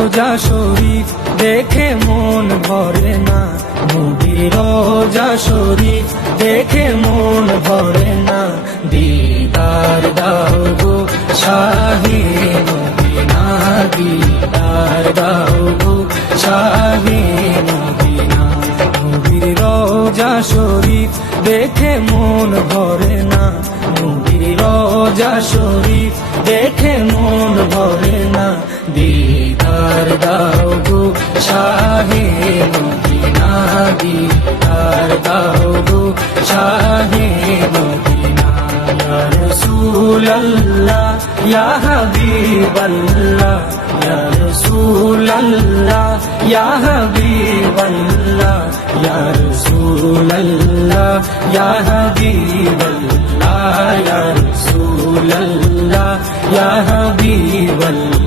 রোজা শরীফ দেখে মন ভরে না, নবীর রোজা শরীফ দেখে মন ভরে না। দিদার দাও গো শাহে মদিনা, দিদার দাও গো শাহে মদিনা। নবীর রোজা শরীফ দেখে মন ভরে না, নবীর রোজা শরীফ দেখে মন ভরে না। দিদার দাও গো শাহে মদিনা, দিদার দাও গো শাহে মদিনা। ইয়া রাসূলুল্লাহ ইয়া হাবিবাল্লাহ, ইয়া রাসূলুল্লাহ ইয়া হাবিবাল্লাহ, ইয়া রাসূলুল্লাহ ইয়া হাবিবাল্লাহ, ইয়া রাসূলুল্লাহ ইয়া হাবিবাল্লাহ।